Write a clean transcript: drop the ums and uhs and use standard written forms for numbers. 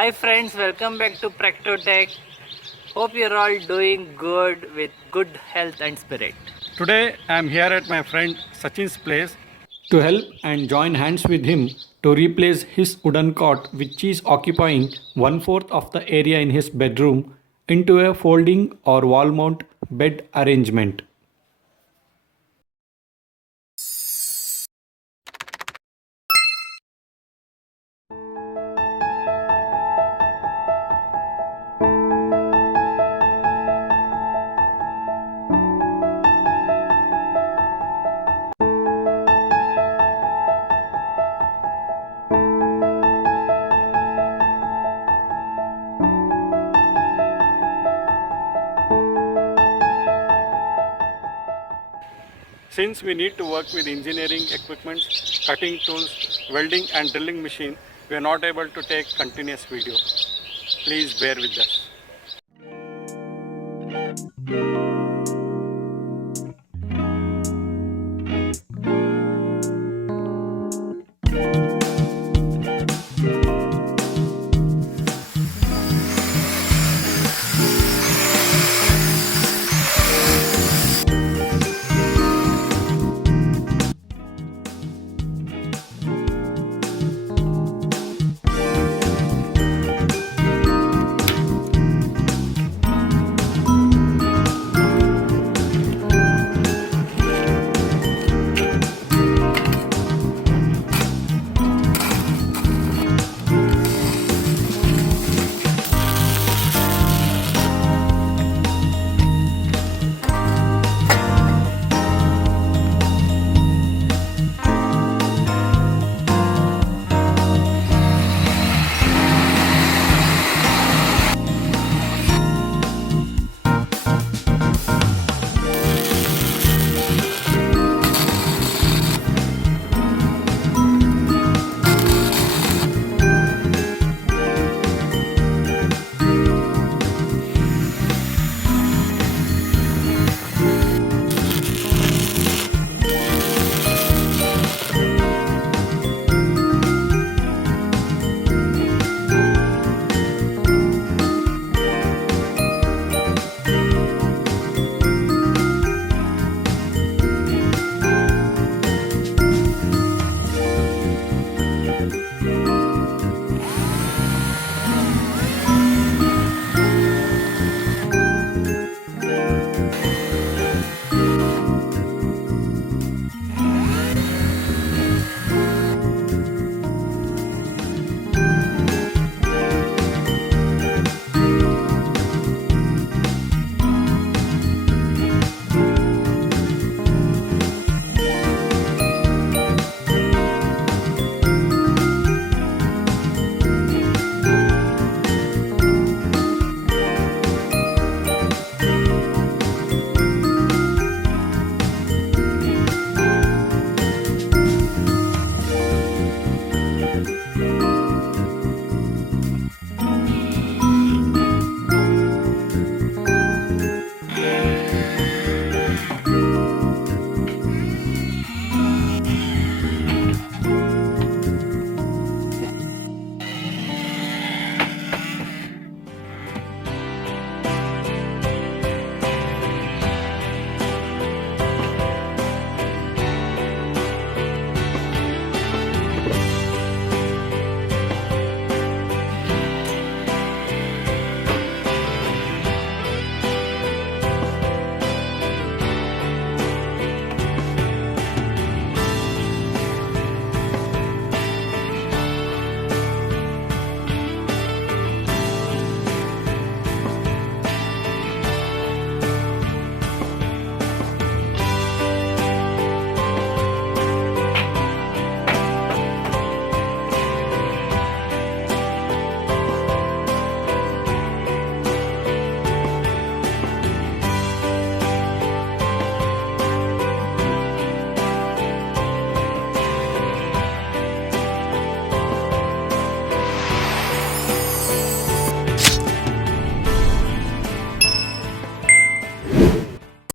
Hi friends, welcome back to Practo Tech. Hope you're all doing good with good health and spirit. Today I am here at my friend Sachin's place to help and join hands with him to replace his wooden cot, which is occupying 1/4 of the area in his bedroom, into a folding or wall mount bed arrangement. Since we need to work with engineering equipment, cutting tools, welding and drilling machine, we are not able to take continuous video. Please bear with us.